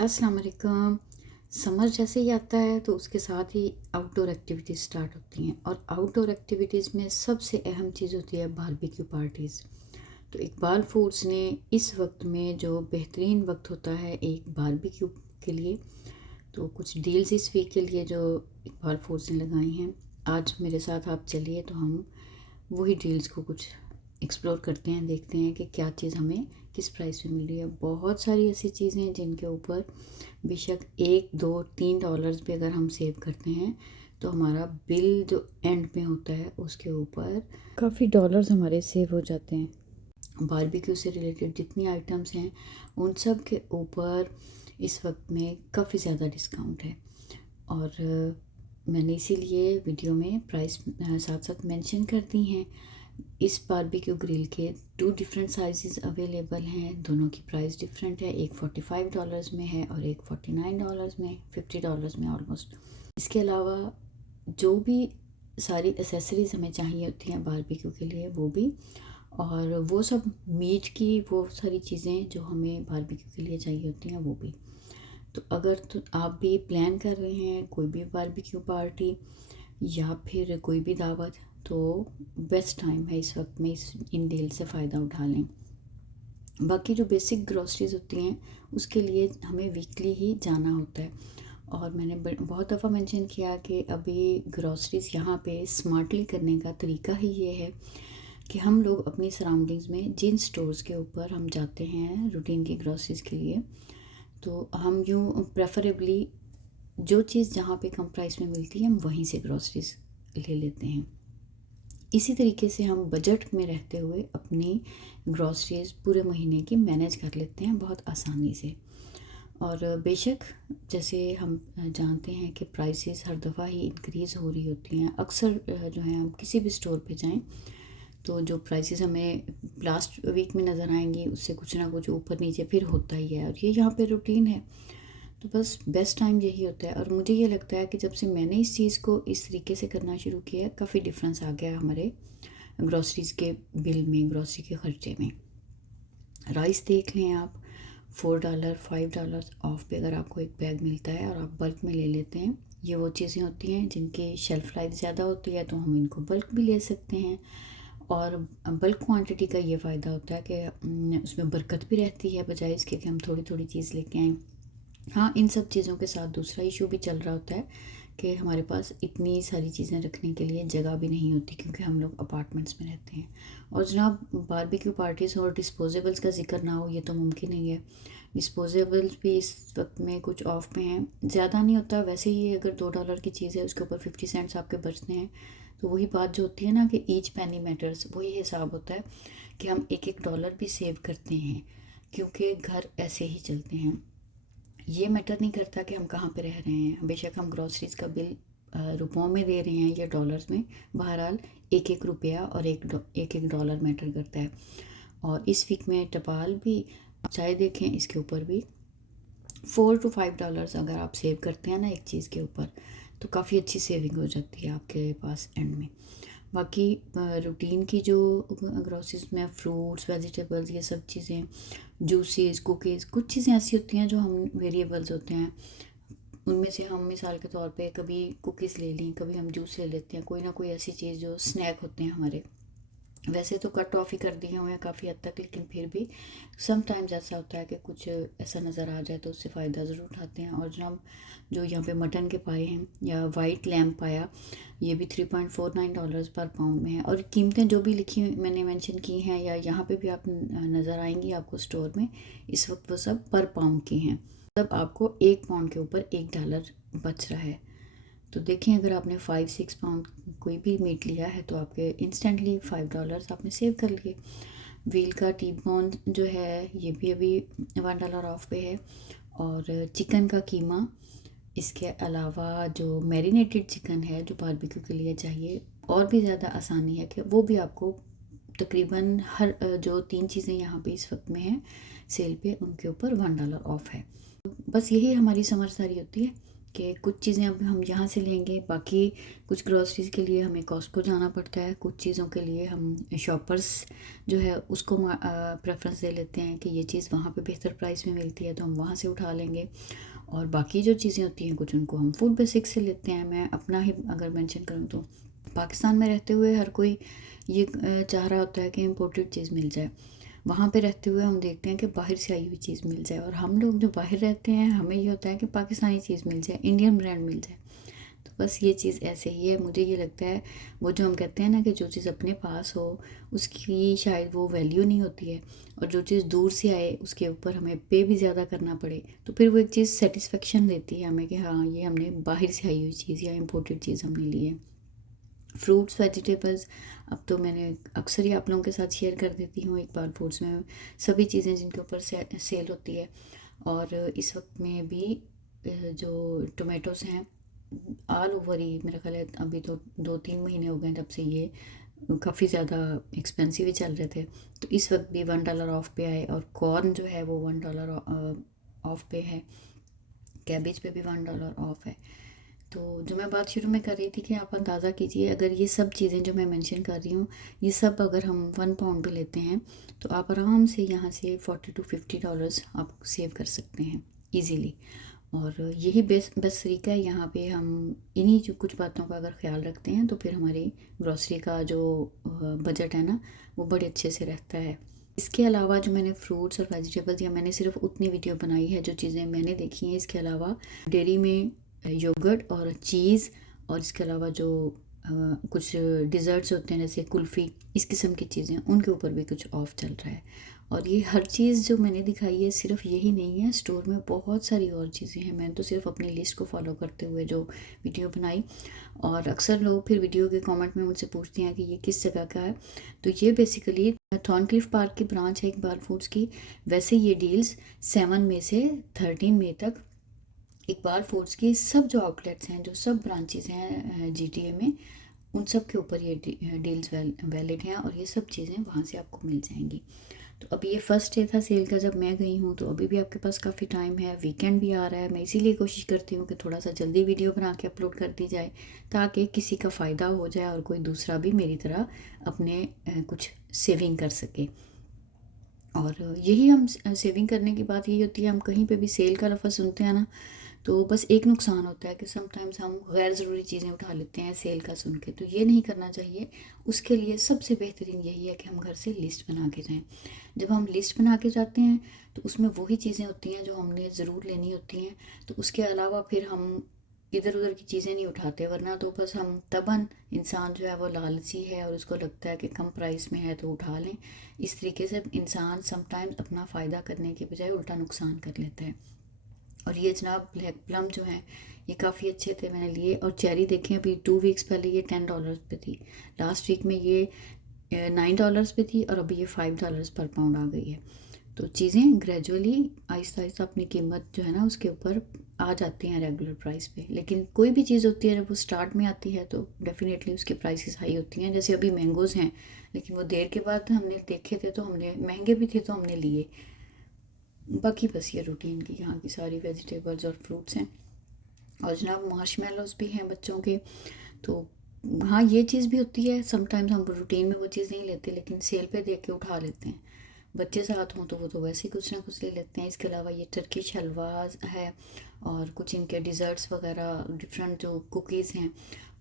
अस्सलाम वालेकुम। समर जैसे ही आता है तो उसके साथ ही आउटडोर एक्टिविटीज़ स्टार्ट होती हैं और आउटडोर एक्टिविटीज़ में सबसे अहम चीज़ होती है बारबेक्यू पार्टीज़। तो इकबाल फूड्स ने इस वक्त में जो बेहतरीन वक्त होता है एक बारबेक्यू के लिए, तो कुछ डील्स इस वीक के लिए जो इकबाल फूड्स ने लगाई हैं। आज मेरे साथ आप चलिए तो हम वही डील्स को कुछ एक्सप्लोर करते हैं, देखते हैं कि क्या चीज़ हमें किस प्राइस में मिल रही है। बहुत सारी ऐसी चीज़ें हैं जिनके ऊपर बेशक $1, $2, $3 भी अगर हम सेव करते हैं तो हमारा बिल जो एंड में होता है उसके ऊपर काफ़ी डॉलर्स हमारे सेव हो जाते हैं। बारबेक्यू से रिलेटेड जितनी आइटम्स हैं उन सब के ऊपर इस वक्त में काफ़ी ज़्यादा डिस्काउंट है और मैंने इसीलिए वीडियो में प्राइस साथ साथ मेंशन कर दी हैं। इस बारबेक्यू ग्रिल के 2 डिफरेंट साइजेस अवेलेबल हैं, दोनों की प्राइस डिफरेंट है। एक $45 में है और एक $49 में, $50 में ऑलमोस्ट। इसके अलावा जो भी सारी एसेसरीज़ हमें चाहिए होती हैं बारबेक्यू के लिए वो भी, और वो सब मीट की वो सारी चीज़ें जो हमें बारबेक्यू के लिए चाहिए होती हैं वो भी। तो अगर तो आप भी प्लान कर रहे हैं कोई भी बारबेक्यू पार्टी या फिर कोई भी दावत, तो बेस्ट टाइम है इस वक्त में इन डील से फ़ायदा उठा लें। बाकी जो बेसिक ग्रॉसरीज होती हैं उसके लिए हमें वीकली ही जाना होता है और मैंने बहुत दफ़ा मेंशन किया कि अभी ग्रॉसरीज यहाँ पे स्मार्टली करने का तरीका ही ये है कि हम लोग अपनी सराउंडिंग्स में जिन स्टोर्स के ऊपर हम जाते हैं रूटीन की ग्रॉसरीज के लिए, तो हम यूँ प्रेफरेबली जो चीज़ जहाँ पे कम प्राइस में मिलती है हम वहीं से ग्रॉसरीज ले लेते हैं। इसी तरीके से हम बजट में रहते हुए अपनी ग्रॉसरीज पूरे महीने की मैनेज कर लेते हैं बहुत आसानी से। और बेशक जैसे हम जानते हैं कि प्राइसेस हर दफ़ा ही इंक्रीज़ हो रही होती हैं। अक्सर जो है हम किसी भी स्टोर पे जाएं तो जो प्राइसेस हमें लास्ट वीक में नज़र आएंगी उससे कुछ ना कुछ ऊपर नीचे फिर होता ही है और ये यहाँ पे रूटीन है। तो बस बेस्ट टाइम यही होता है और मुझे ये लगता है कि जब से मैंने इस चीज़ को इस तरीके से करना शुरू किया है काफ़ी डिफरेंस आ गया हमारे ग्रॉसरीज़ के बिल में, ग्रॉसरी के ख़र्चे में। राइस देख लें आप, $4 $5 ऑफ पे अगर आपको एक बैग मिलता है और आप बल्क में ले लेते हैं। ये वो चीज़ें होती हैं जिनकी शेल्फ़ लाइफ ज़्यादा होती है तो हम इनको बल्क भी ले सकते हैं और बल्क क्वांटिटी का ये फ़ायदा होता है कि उसमें बरकत भी रहती है बजाय इसके कि हम थोड़ी थोड़ी चीज़ लेके आएँ। हाँ, इन सब चीज़ों के साथ दूसरा इशू भी चल रहा होता है कि हमारे पास इतनी सारी चीज़ें रखने के लिए जगह भी नहीं होती क्योंकि हम लोग अपार्टमेंट्स में रहते हैं। और जनाब बारबेक्यू पार्टीज़ और डिस्पोजेबल्स का ज़िक्र ना हो ये तो मुमकिन नहीं है। डिस्पोजेबल्स भी इस वक्त में कुछ ऑफ में हैं, ज़्यादा नहीं होता वैसे ही। अगर $2 की चीज़ है उसके ऊपर 50 सेंट्स आपके बचते हैं, तो वही बात जो होती है ना कि ईच पेनी मैटर्स, वही हिसाब होता है कि हम एक एक डॉलर भी सेव करते हैं क्योंकि घर ऐसे ही चलते हैं। ये मैटर नहीं करता कि हम कहाँ पे रह रहे हैं, बेशक हम ग्रॉसरीज का बिल रुपयों में दे रहे हैं या डॉलर्स में, बहरहाल एक एक रुपया और एक एक डॉलर मैटर करता है। और इस वीक में टपाल भी चाहे देखें इसके ऊपर भी $4 to $5 अगर आप सेव करते हैं ना एक चीज़ के ऊपर तो काफ़ी अच्छी सेविंग हो जाती है आपके पास एंड में। बाकी रूटीन की जो ग्रोसरीज में फ्रूट्स वेजिटेबल्स ये सब चीज़ें, जूसेस कुकीज़, कुछ चीज़ें ऐसी होती हैं जो हम वेरिएबल्स होते हैं उनमें से हम मिसाल के तौर पे कभी कुकीज़ ले ली, कभी हम जूस ले लेते हैं, कोई ना कोई ऐसी चीज़ जो स्नैक होते हैं हमारे। वैसे तो कट ऑफ ही कर दिए हुए हैं काफ़ी हद तक, लेकिन फिर भी समटाइम्स ऐसा होता है कि कुछ ऐसा नज़र आ जाए तो उससे फ़ायदा ज़रूर उठाते हैं। और जनाब जो यहाँ पे मटन के पाए हैं या वाइट लैम्प पाया, ये भी $3.49 पर पाउंड में है। और कीमतें जो भी लिखी मैंने मेंशन की हैं या यहाँ पे भी आप नज़र आएंगी आपको स्टोर में, इस वक्त वो सब पर पाउंड की हैं। तब आपको 1 पाउंड के ऊपर $1 बच रहा है। तो देखें अगर आपने 5-6 पाउंड कोई भी मीट लिया है तो आपके इंस्टेंटली $5 आपने सेव कर लिए। व्हील का टी बोन जो है ये भी अभी $1 ऑफ पे है। और चिकन का कीमा, इसके अलावा जो मैरिनेटेड चिकन है जो बारबेक्यू के लिए चाहिए, और भी ज़्यादा आसानी है कि वो भी आपको तकरीबन हर जो 3 चीज़ें यहाँ पे इस वक्त में हैं सेल पे उनके ऊपर $1 ऑफ है। बस यही हमारी समझदारी होती है कि कुछ चीज़ें अब हम यहाँ से लेंगे, बाकी कुछ ग्रॉसरीज़ के लिए हमें कॉस्टको जाना पड़ता है, कुछ चीज़ों के लिए हम शॉपर्स जो है उसको प्रेफरेंस दे लेते हैं कि ये चीज़ वहाँ पे बेहतर प्राइस में मिलती है तो हम वहाँ से उठा लेंगे। और बाकी जो चीज़ें होती हैं कुछ उनको हम फूड बेसिक्स से लेते हैं। मैं अपना ही अगर मेंशन करूँ तो पाकिस्तान में रहते हुए हर कोई ये चाह रहा होता है कि इम्पोर्टेड चीज़ मिल जाए। वहाँ पे रहते हुए हम देखते हैं कि बाहर से आई हुई चीज़ मिल जाए, और हम लोग जो बाहर रहते हैं हमें ये होता है कि पाकिस्तानी चीज़ मिल जाए, इंडियन ब्रांड मिल जाए। तो बस ये चीज़ ऐसे ही है। मुझे ये लगता है वो जो हम कहते हैं ना कि जो चीज़ अपने पास हो उसकी शायद वो वैल्यू नहीं होती है, और जो चीज़ दूर से आए उसके ऊपर हमें पे भी ज़्यादा करना पड़े तो फिर वो एक चीज़ सेटिस्फेक्शन देती है हमें कि हाँ ये हमने बाहर से आई हुई चीज़ या इम्पोर्टेड चीज़ हमने ली है। फ्रूट्स वेजिटेबल्स अब तो मैंने अक्सर ही आप लोगों के साथ शेयर कर देती हूँ एक बार फूड्स में सभी चीज़ें जिनके ऊपर सेल होती है। और इस वक्त में भी जो टोमेटोज़ हैं ऑल ओवर ही मेरा ख्याल है अभी तो 2-3 महीने हो गए तब से ये काफ़ी ज़्यादा एक्सपेंसिव ही चल रहे थे। तो इस वक्त भी $1 ऑफ पे आए, और कॉर्न जो है वो $1 ऑफ पे है, कैबेज पे भी $1 ऑफ है। तो जो मैं बात शुरू में कर रही थी कि आप अंदाज़ा कीजिए अगर ये सब चीज़ें जो मैं मेंशन कर रही हूँ ये सब अगर हम 1 पाउंड पे लेते हैं तो आप आराम से यहाँ से $40 to $50 आप सेव कर सकते हैं इजीली। और यही बेस्ट तरीका है। यहाँ पे हम इन्हीं जो कुछ बातों का अगर ख्याल रखते हैं तो फिर हमारी ग्रॉसरी का जो बजट है ना वो बड़े अच्छे से रहता है। इसके अलावा जो मैंने फ्रूट्स और वेजिटेबल्स या मैंने सिर्फ उतनी वीडियो बनाई है जो चीज़ें मैंने देखी हैं, इसके अलावा डेयरी में योगर्ट और चीज़, और इसके अलावा जो कुछ डिज़र्ट्स होते हैं जैसे कुल्फ़ी, इस किस्म की चीज़ें उनके ऊपर भी कुछ ऑफ़ चल रहा है। और ये हर चीज़ जो मैंने दिखाई है सिर्फ यही नहीं है, स्टोर में बहुत सारी और चीज़ें हैं। मैंने तो सिर्फ अपनी लिस्ट को फॉलो करते हुए जो वीडियो बनाई। और अक्सर लोग फिर वीडियो के कमेंट में मुझसे पूछते हैं कि ये किस जगह का है। तो ये बेसिकली थॉर्नक्लिफ पार्क की ब्रांच है इकबाल फूड्स की। वैसे ये डील्स 7 मई से 13 मई तक इकबाल फूड्स की सब जो आउटलेट्स हैं, जो सब ब्रांचेस हैं जीटीए में, उन सब के ऊपर ये डील्स वैलिड हैं, और ये सब चीज़ें वहाँ से आपको मिल जाएंगी। तो अभी ये फर्स्ट डे था सेल का जब मैं गई हूँ, तो अभी भी आपके पास काफ़ी टाइम है, वीकेंड भी आ रहा है। मैं इसीलिए कोशिश करती हूँ कि थोड़ा सा जल्दी वीडियो बना के अपलोड कर दी जाए ताकि किसी का फ़ायदा हो जाए और कोई दूसरा भी मेरी तरह अपने कुछ सेविंग कर सके। और यही हम सेविंग करने की बात यही होती है, हम कहीं पे भी सेल का लफ्ज़ सुनते हैं ना तो बस एक नुकसान होता है कि समटाइम्स हम गैर ज़रूरी चीज़ें उठा लेते हैं सेल का सुन के, तो ये नहीं करना चाहिए। उसके लिए सबसे बेहतरीन यही है कि हम घर से लिस्ट बना के जाएं। जब हम लिस्ट बना के जाते हैं तो उसमें वही चीज़ें होती हैं जो हमने ज़रूर लेनी होती हैं, तो उसके अलावा फिर हम इधर उधर की चीज़ें नहीं उठाते, वरना तो बस हम तबन इंसान जो है वो लालची है और उसको लगता है कि कम प्राइस में है तो उठा लें। इस तरीके से इंसान समटाइम्स अपना फ़ायदा करने के बजाय उल्टा नुकसान कर लेता है। और ये जनाब ब्लैक प्लम जो है ये काफ़ी अच्छे थे, मैंने लिए। और चेरी देखें अभी 2 वीक्स पहले ये $10 पे थी, लास्ट वीक में ये $9 पे थी, और अभी ये $5 पर पाउंड आ गई है। तो चीज़ें ग्रेजुअली आहिस्ता आहिस्ता अपनी कीमत जो है ना उसके ऊपर आ जाती हैं रेगुलर प्राइस पे। लेकिन कोई भी चीज़ होती है जब वो स्टार्ट में आती है तो डेफिनेटली उसकी प्राइसेस हाई होती हैं। जैसे अभी मैंगोज़ हैं, लेकिन वो देर के बाद हमने देखे थे तो हमने महंगे भी थे तो हमने लिए। बाकी बस ये रूटीन की यहाँ की सारी वेजिटेबल्स और फ्रूट्स हैं। और जनाब मार्शमेलोज़ भी हैं बच्चों के। तो हाँ ये चीज़ भी होती है, समटाइम्स हम रूटीन में वो चीज़ नहीं लेते लेकिन सेल पे देख के उठा लेते हैं। बच्चे साथ हों तो वो तो वैसे ही कुछ ना कुछ ले लेते हैं। इसके अलावा ये टर्किश हलवाज है, और कुछ इनके डिज़र्ट्स वगैरह डिफरेंट जो कुकीज़ हैं,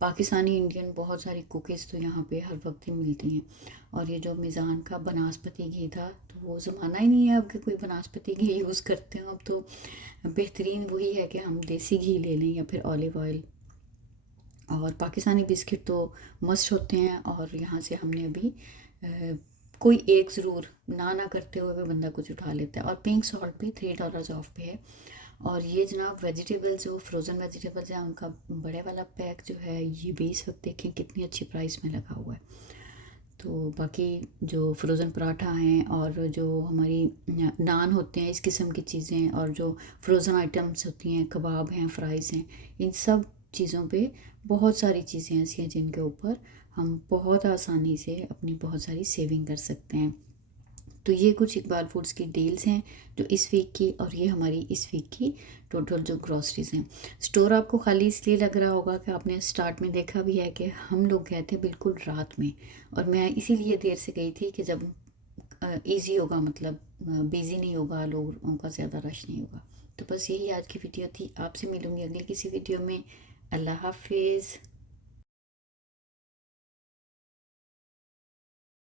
पाकिस्तानी इंडियन बहुत सारी कुकीज़ तो यहाँ पे हर वक्त ही मिलती हैं। और ये जो मिज़ान का बनास्पति घी था तो वो ज़माना ही नहीं है अब कि कोई बनास्पति घी यूज़ करते हो। अब तो बेहतरीन वही है कि हम देसी घी ले लें या फिर ऑलिव ऑयल। और पाकिस्तानी बिस्किट तो मस्ट होते हैं, और यहाँ से हमने अभी कोई एक ज़रूर ना करते हुए भी बंदा कुछ उठा लेता है। और पिंक सॉल्ट भी $3 ऑफ पे है। और ये जनाब वेजिटेबल्स जो फ्रोज़न वेजिटेबल्स हैं उनका बड़े वाला पैक जो है ये भी इस वक्त देखें कितनी अच्छी प्राइस में लगा हुआ है। तो बाकी जो फ्रोज़न पराठा हैं और जो हमारी नान होते हैं, इस किस्म की चीज़ें, और जो फ्रोज़न आइटम्स होती हैं, कबाब हैं, फ्राइज़ हैं, इन सब चीज़ों पे बहुत सारी चीज़ें ऐसी हैं जिनके ऊपर हम बहुत आसानी से अपनी बहुत सारी सेविंग कर सकते हैं। तो ये कुछ इकबाल फूड्स की डील्स हैं जो इस वीक की, और ये हमारी इस वीक की टोटल जो ग्रॉसरीज हैं। स्टोर आपको खाली इसलिए लग रहा होगा कि आपने स्टार्ट में देखा भी है कि हम लोग गए थे बिल्कुल रात में, और मैं इसीलिए देर से गई थी कि जब इजी होगा, मतलब बिज़ी नहीं होगा, लोगों का ज़्यादा रश नहीं होगा। तो बस यही आज की वीडियो थी। आपसे मिलूँगी अगली किसी वीडियो में। अल्लाह हाफिज़।